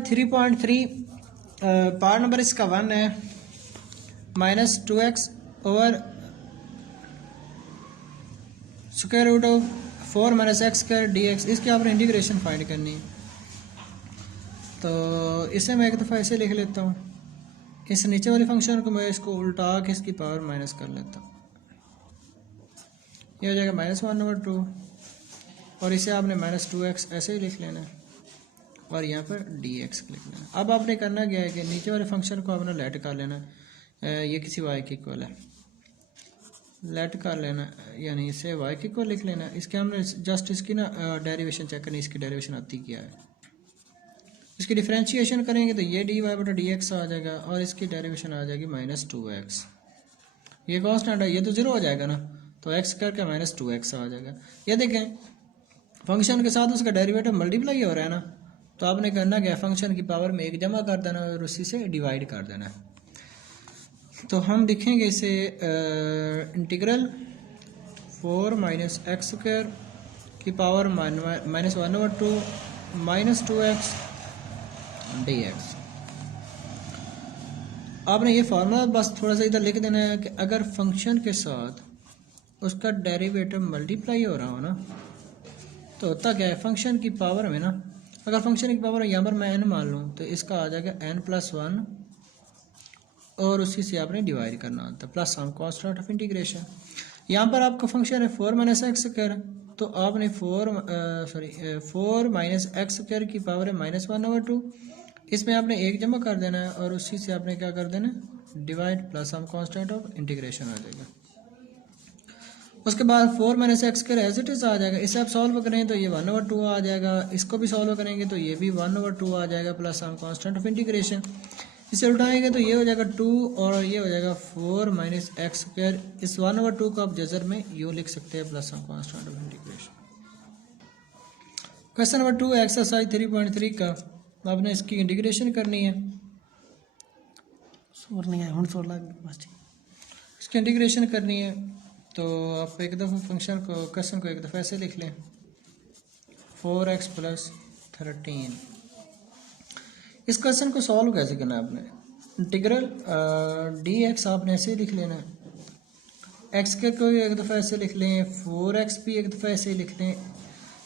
3.3 part number इसका 1 है -2x over square root of 4 - x square dx। इसकी आपने इंटीग्रेशन फाइंड करनी है। तो इसे मैं एक दफ़ा ऐसे लिख लेता हूँ। इस नीचे वाले फंक्शन को मैं इसको उल्टा के इसकी पावर माइनस कर लेता हूँ। ये हो जाएगा -1/2 और इसे आपने -2x ऐसे ही लिख लेना है और यहाँ पर dx लिख लेना। अब आपने करना क्या है कि नीचे वाले फंक्शन को आपने लेट कर लेना है। ये किसी y के इक्वल है, लेट कर लेना, यानी इसे y के इक्वल लिख लेना। इसके हमने जस्ट इसकी ना डेरिवेशन चेक करनी, इसकी डेरिवेशन आती क्या है। इसकी डिफरेंशिएशन करेंगे तो ये dy/dx आ जाएगा और इसकी डेरिवेशन आ जाएगी -2x। ये कांस्टेंट है, ये तो 0 हो जाएगा ना, तो x करके -2x आ जाएगा। ये देखें फंक्शन के साथ उसका डेरिवेटिव मल्टीप्लाई हो रहा है ना, तो आपने करना क्या, फंक्शन की पावर में 1 जमा कर देना और उसी से डिवाइड कर देना है। तो हम लिखेंगे इसे इंटीग्रल 4 - x स्क्वायर की पावर -1/2 -2x dx। आपने ये फार्मूला बस थोड़ा सा इधर लिख देना है कि अगर फंक्शन के साथ उसका डेरिवेटिव मल्टीप्लाई हो रहा हो ना, तो होता क्या है, फंक्शन की पावर में ना, अगर फंक्शन की पावर यहाँ पर मैं n मान लूँ तो इसका आ जाएगा n+1 और उसी से आपने डिवाइड करना होता है plus some constant of integration. यहाँ पर आपका फंक्शन है 4 - x स्क्वायर, तो आपने 4 - x स्क्वायर की पावर है -1/2। इसमें आपने 1 जमा कर देना है और उसी से आपने क्या कर देना है, divide plus some constant of integration आ जाएगा। उसके बाद 4 - x square as it is आ जाएगा। इसे आप सॉल्व करें तो ये 1/2 आ जाएगा, इसको भी सॉल्व करेंगे तो ये भी 1/2 आ जाएगा plus some constant of integration. इसे उठाएंगे तो ये हो जाएगा 2 और ये हो जाएगा 4 - x स्क्वायर। इस 1/2 को आप जजर में यूँ लिख सकते हैं plus some constant of integration. Question number 2 exercise 3.3 का आपने इसकी इंटीग्रेशन करनी है। इसकी इंटीग्रेशन करनी है तो आप एक दफ़ा फंक्शन को, क्वेश्चन को एक दफ़ा ऐसे लिख लें 4x + 13। इस क्वेश्चन को सॉल्व कैसे करना है, आपने इंटीग्रल dx आपने ऐसे लिख लेना है, x के को एक दफ़ा ऐसे लिख लें, 4x भी एक दफ़ा ऐसे लिख लें,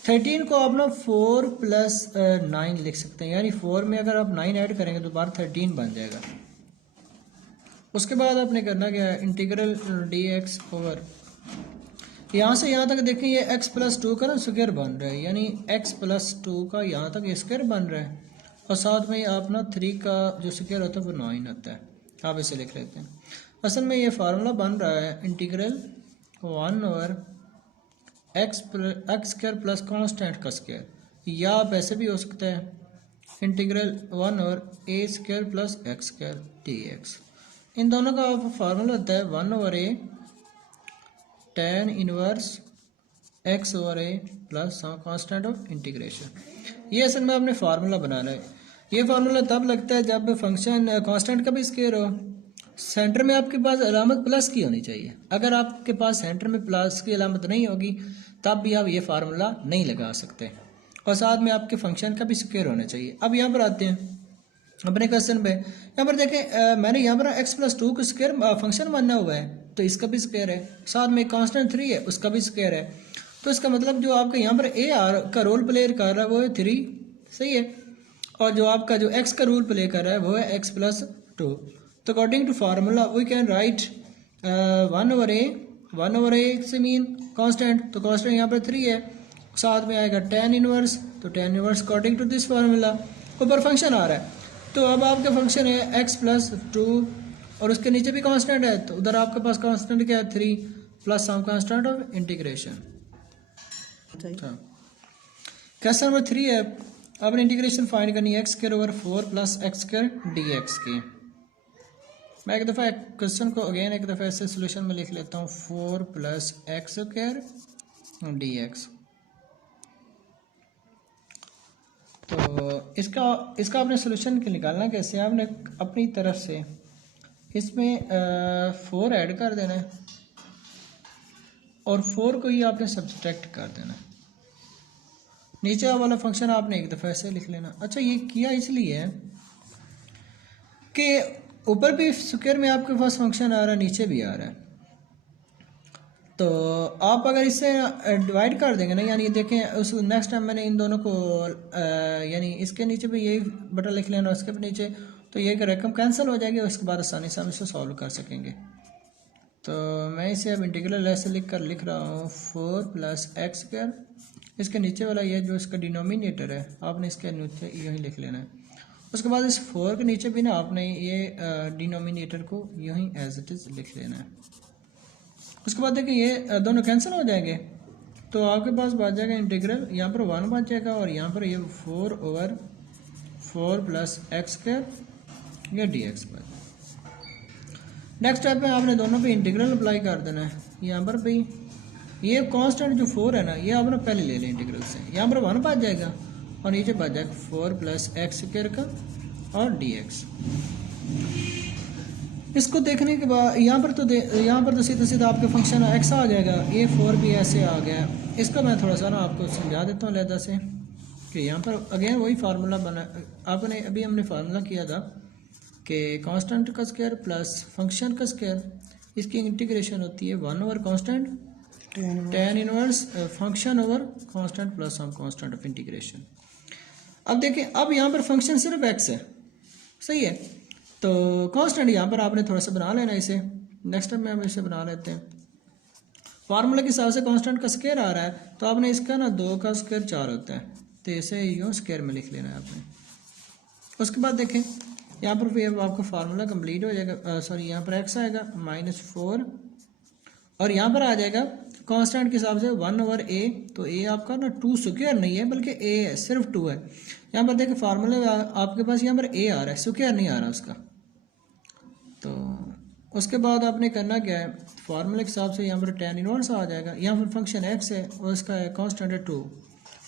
13 को आप ना 4 + 9 लिख सकते हैं, यानी 4 में अगर आप 9 ऐड करेंगे तो बार 13 बन जाएगा। उसके बाद आपने करना क्या है, इंटीग्रल dx ओवर यहाँ से यहाँ तक देखें, ये x+2 का ना स्क्वायर बन रहा है, यानी x+2 का यहाँ तक स्क्वायर बन रहा है और साथ में आप ना 3 का जो स्क्वायर होता है वो 9 आता है। आप इसे लिख लेते हैं। असल में ये फार्मूला बन रहा है इंटीग्रल 1/x² प्लस कांस्टेंट का स्क्वायर, या आप ऐसे भी हो सकता है इंटीग्रल 1/a² + x² dx। इन दोनों का फार्मूला होता है 1/a tan inverse x/a plus some constant of integration. ये असल में आपने फार्मूला बनाना है। ये फार्मूला तब लगता है जब फंक्शन कांस्टेंट का भी स्क्वायर हो, सेंटर में आपके पास अलामत प्लस की होनी चाहिए। अगर आपके पास सेंटर में प्लस की अलामत नहीं होगी तब भी आप ये फार्मूला नहीं लगा सकते, और साथ में आपके फंक्शन का भी स्क्वायर होना चाहिए। अब यहाँ पर आते हैं अपने क्वेश्चन पे। यहाँ पर देखें मैंने यहाँ पर x+2 का स्क्वायर फंक्शन बनना हुआ है, तो इसका भी स्क्वायर है, साथ में कांस्टेंट 3 है उसका भी स्क्वायर है। तो इसका मतलब जो आपका यहाँ पर a का रोल प्ले कर रहा है वो है 3, सही है, और जो आपका जो x का रोल प्ले कर रहा है वो है x+2। तो according to formula we can write 1/a से मीन कांस्टेंट, तो कांस्टेंट यहाँ पर 3 है, साथ में आएगा tan इनवर्स, तो tan inverse according to this formula ऊपर फंक्शन आ रहा है। तो अब आपका फंक्शन है x+2 और उसके नीचे भी कांस्टेंट है, तो उधर आपके पास कांस्टेंट क्या है 3 plus some constant of integration. Question number 3 है, आपने इंटीग्रेशन फाइंड करनी है x² ओवर 4 + x² dx की। मैं एक दफ़ा क्वेश्चन को अगेन एक दफ़ा ऐसे सोल्यूशन में लिख लेता हूँ 4 + x² dx। तो इसका आपने सोल्यूशन निकालना कैसे, आपने अपनी तरफ से इसमें 4 ऐड कर देना है और 4 को ही आपने सब्सट्रैक्ट कर देना है। नीचे वाला फंक्शन आपने एक दफ़ा ऐसे लिख लेना। अच्छा, ये किया इसलिए है कि ऊपर भी स्क्वायर में आपके पास फंक्शन आ रहा है, नीचे भी आ रहा है। तो आप अगर इससे डिवाइड कर देंगे ना, यानी देखें उस नेक्स्ट टाइम मैंने इन दोनों को यानी इसके नीचे भी यही बटन लिख लेना, उसके भी नीचे, तो ये रकम कैंसिल हो जाएगी, उसके बाद आसानी से हम इसे सॉल्व कर सकेंगे। तो मैं इसे अब इंटीग्रल ऐसे लिख रहा हूँ 4 + x²। इसके नीचे वाला ये जो इसका डिनोमिनेटर है आपने इसके नीचे यूँ ही लिख लेना है। उसके बाद इस 4 के नीचे भी ना आपने ये डिनोमिनेटर को यूँ ही एज इट इज़ लिख लेना है। उसके बाद देखिए ये दोनों कैंसिल हो जाएंगे, तो आपके पास बच जाएगा इंटीग्रल, यहाँ पर 1 बच जाएगा और यहाँ पर ये 4/4 + x² या dx बच। नेक्स्ट स्टेप में आपने दोनों पे इंटीग्रल अप्लाई कर देना है। यहाँ पर भी ये कांस्टेंट जो 4 है ना, ये आपने पहले ले लें इंटीग्रल से, यहाँ पर 1 बच जाएगा और नीचे बच जाएगा 4 + x² का और dx। इसको देखने के बाद यहाँ पर तो सीधा आपके फंक्शन x आ जाएगा, ये 4 भी ऐसे आ गया। इसका मैं थोड़ा सा ना आपको समझा देता हूँ लहदा से कि यहाँ पर अगेन वही फार्मूला बना, आपने अभी हमने फार्मूला किया था कि कांस्टेंट का स्क्वायर प्लस फंक्शन का स्क्वायर, इसकी इंटीग्रेशन होती है 1 / constant tan inverse function over constant plus हम कांस्टेंट ऑफ इंटीग्रेशन। अब देखें, अब यहाँ पर फंक्शन सिर्फ x है, सही है, तो कांस्टेंट यहाँ पर आपने थोड़ा सा बना लेना इसे। नेक्स्ट टाइम में हम इसे बना लेते हैं। फार्मूला के हिसाब से कांस्टेंट का स्क्वायर आ रहा है, तो आपने इसका ना 2 का स्क्वायर 4 होता है, तो इसे यूँ स्क्वायर में लिख लेना है आपने। उसके बाद देखें यहाँ पर भी अब आपका फार्मूला कंप्लीट हो जाएगा। सॉरी, यहाँ पर x आएगा -4 और यहाँ पर आ जाएगा कांस्टेंट के हिसाब से 1/a, तो a आपका ना 2 स्क्वायर नहीं है बल्कि a है, सिर्फ 2 है। यहाँ पर देखिए फार्मूले आपके पास यहाँ पर a आ रहा है, स्क्वायर नहीं आ रहा उसका। तो उसके बाद आपने करना क्या है, फार्मूले के हिसाब से यहाँ पर tan इनवर्स आ जाएगा। यहाँ पर फंक्शन x है और इसका कांस्टेंट है 2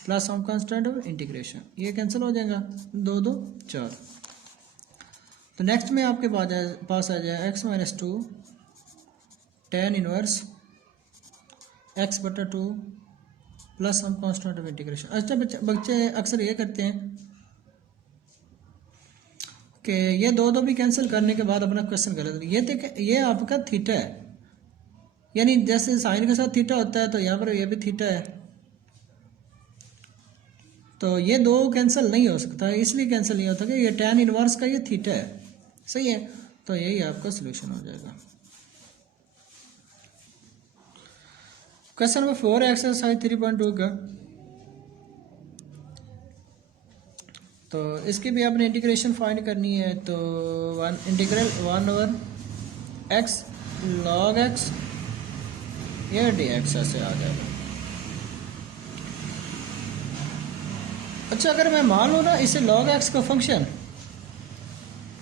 प्लस हम कांस्टेंट ऑफ इंटीग्रेशन, ये कैंसिल हो जाएगा, 2 2 4। तो नेक्स्ट में आपके पास आ जाए x - 2 tan inverse x/2 plus हम कांस्टेंट ऑफ इंटीग्रेशन। अच्छा, बच्चे अक्सर ये करते हैं कि ये 2 2 भी कैंसिल करने के बाद अपना क्वेश्चन गलत। ये देखें, ये आपका थीटा है, यानी जैसे साइन के साथ थीटा होता है तो यहाँ पर ये भी थीटा है, तो ये 2 कैंसिल नहीं हो सकता, इसलिए कैंसिल नहीं होता कि ये tan इनवर्स का ये थीटा है, सही है। तो यही आपका सलूशन हो जाएगा। क्वेश्चन नंबर 4 एक्सरसाइज 3.2 का, तो इसकी भी आपने इंटीग्रेशन फाइंड करनी है। तो इंटीग्रल 1/x log x या dx ऐसे आ जाएगा। अच्छा, अगर मैं मान लूँ ना इसे log x का फंक्शन,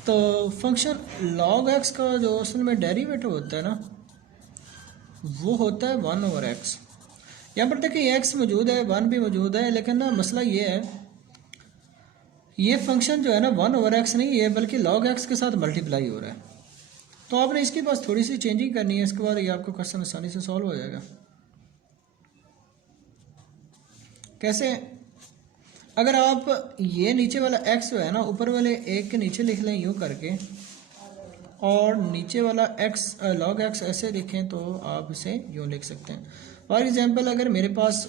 तो फंक्शन log x का जो असल में डेरिवेटिव होता है ना, वो होता है 1/x। यहाँ पर देखिए x मौजूद है, 1 भी मौजूद है, लेकिन ना मसला ये है, ये फंक्शन जो है ना 1/x नहीं है बल्कि log x के साथ मल्टीप्लाई हो रहा है। तो आपने इसके पास थोड़ी सी चेंजिंग करनी है, इसके बाद ये आपका क्वेश्चन आसानी से सॉल्व हो जाएगा। कैसे, अगर आप ये नीचे वाला x जो है ना ऊपर वाले एक के नीचे लिख लें यूँ करके, और नीचे वाला x log x ऐसे लिखें, तो आप इसे यूँ लिख सकते हैं। फॉर एग्जांपल, अगर मेरे पास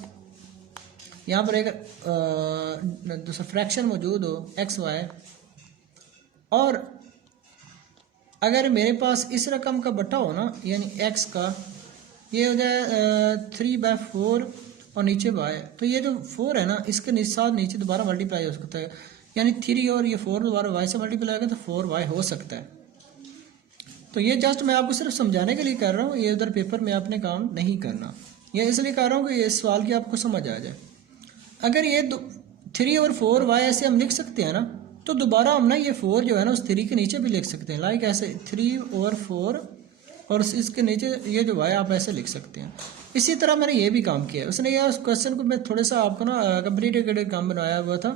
यहाँ पर एक दूसरा फ्रैक्शन मौजूद हो xy, और अगर मेरे पास इस रकम का बटा हो ना, यानी x का, ये हो जाए 3/4 और नीचे y, तो ये जो 4 है ना इसके साथ नीचे दोबारा मल्टीप्लाई हो सकता है, यानी 3 और ये 4 दोबारा y से मल्टीप्लाई होगा तो 4y हो सकता है। तो ये जस्ट मैं आपको सिर्फ समझाने के लिए कर रहा हूँ, ये उधर पेपर में आपने काम नहीं करना। ये इसलिए कर रहा हूँ कि ये सवाल की आपको समझ आ जाए। अगर ये 3 और 4y ऐसे हम लिख सकते हैं ना, तो दोबारा हम ना ये 4 जो है ना उस 3 के नीचे भी लिख सकते हैं, लाइक ऐसे 3/4 और इसके नीचे ये जो y आप ऐसे लिख सकते हैं। इसी तरह मैंने ये भी काम किया है। उसने यह उस क्वेश्चन को मैं थोड़ा सा आपको ना कम्प्लीकेटेड काम बनाया हुआ था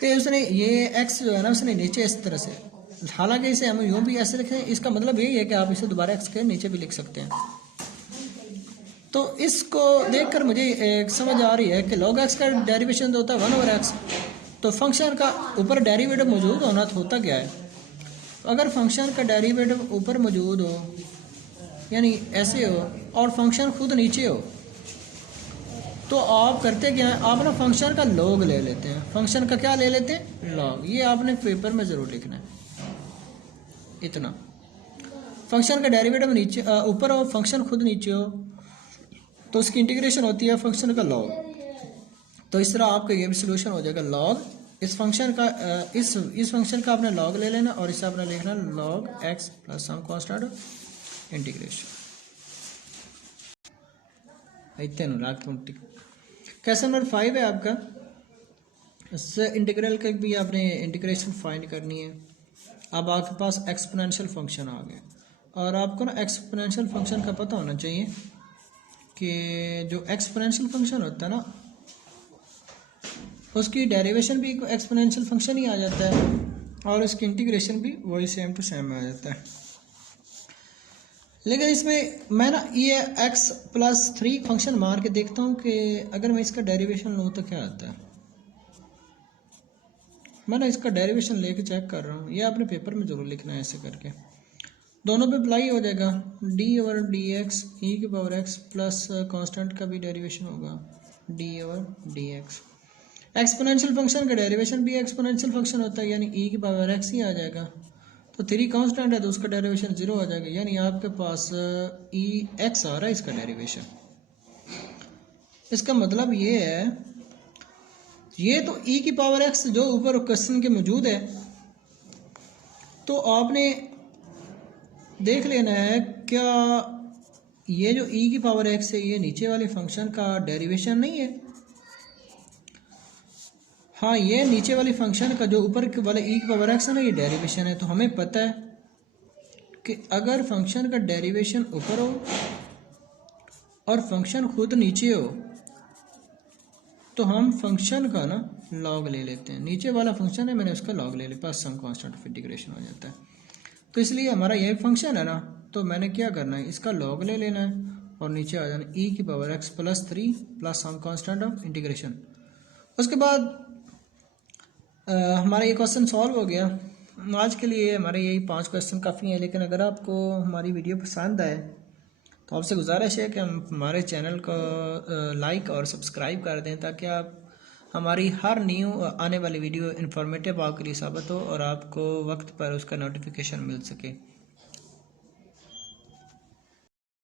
कि उसने ये x जो है ना उसने नीचे इस तरह से, हालांकि इसे हम यूँ भी ऐसे लिखें, इसका मतलब यही है कि आप इसे दोबारा x के नीचे भी लिख सकते हैं। तो तो इसको देखकर मुझे एक समझ आ रही है कि log x का डेरिवेशन तो होता है 1/x। तो फंक्शन का ऊपर डेरिवेटिव मौजूद होना तो होता क्या है, अगर फंक्शन का डेरिवेटिव ऊपर मौजूद हो यानी ऐसे हो और फंक्शन खुद नीचे हो, तो आप करते क्या है, आप ना फंक्शन का लॉग ले लेते हैं। फंक्शन का क्या ले लेते हैं, लॉग। ये आपने पेपर में ज़रूर लिखना है इतना। फंक्शन का डेरिवेटिव नीचे ऊपर हो, फंक्शन खुद नीचे हो, तो उसकी इंटीग्रेशन होती है फंक्शन का लॉग। तो इस तरह आपका ये भी सोल्यूशन हो जाएगा लॉग इस फंक्शन का इस फंक्शन का आपने लॉग ले लेना और इसे आपने लिखना log x plus some constant integration. Question number 5 है आपका। इससे इंटीग्रल का भी आपने इंटीग्रेशन फाइंड करनी है। अब आपके पास एक्सपोनेंशियल फंक्शन आ गया और आपको ना एक्सपोनेंशियल फंक्शन का पता होना चाहिए कि जो एक्सपोनेंशियल फंक्शन होता है ना उसकी डेरिवेशन भी एक्सपोनेंशियल फंक्शन ही आ जाता है और उसकी इंटीग्रेशन भी वही सेम टू सेम आ जाता है। लेकिन इसमें मैं ना ये x+3 फंक्शन मार के देखता हूँ कि अगर मैं इसका डेरिवेशन लूँ तो क्या आता है। मैं ना इसका डेरिवेशन लेके चेक कर रहा हूँ, ये आपने पेपर में ज़रूर लिखना है ऐसे करके। दोनों पे अप्लाई हो जाएगा d/dx e⁻x प्लस कांस्टेंट का भी डेरिवेशन होगा d/dx। एक्सपोनेंशियल फंक्शन का डेरिवेशन भी एक्सपोनेंशियल फंक्शन होता है यानी e⁻x ही आ जाएगा। तो 3 कांस्टेंट है तो उसका डेरिवेशन 0 हो जाएगा, यानी आपके पास x आ रहा है इसका डेरिवेशन। इसका मतलब ये है, ये तो e⁻x जो ऊपर क्वेश्चन के मौजूद है, तो आपने देख लेना है क्या ये जो e⁻x है ये नीचे वाले फंक्शन का डेरिवेशन नहीं है। हाँ, ये नीचे वाली फंक्शन का जो ऊपर वाले e⁻x है ना ये डेरिवेशन है। तो हमें पता है कि अगर फंक्शन का डेरिवेशन ऊपर हो और फंक्शन खुद नीचे हो तो हम फंक्शन का ना लॉग ले लेते हैं। नीचे वाला फंक्शन है मैंने उसका लॉग ले लिया, पास सम कांस्टेंट ऑफ इंटीग्रेशन हो जाता है। तो इसलिए हमारा ये फंक्शन है ना, तो मैंने क्या करना है इसका लॉग ले लेना है और नीचे आ जाना e⁻x + 3 plus some constant of integration. उसके बाद हमारा ये क्वेश्चन सॉल्व हो गया। आज के लिए हमारे यही 5 क्वेश्चन काफ़ी हैं, लेकिन अगर आपको हमारी वीडियो पसंद आए तो आपसे गुजारिश है कि हम हमारे चैनल को लाइक और सब्सक्राइब कर दें ताकि आप हमारी हर न्यू आने वाली वीडियो इन्फॉर्मेटिव आपके लिए साबित हो और आपको वक्त पर उसका नोटिफिकेशन मिल सके।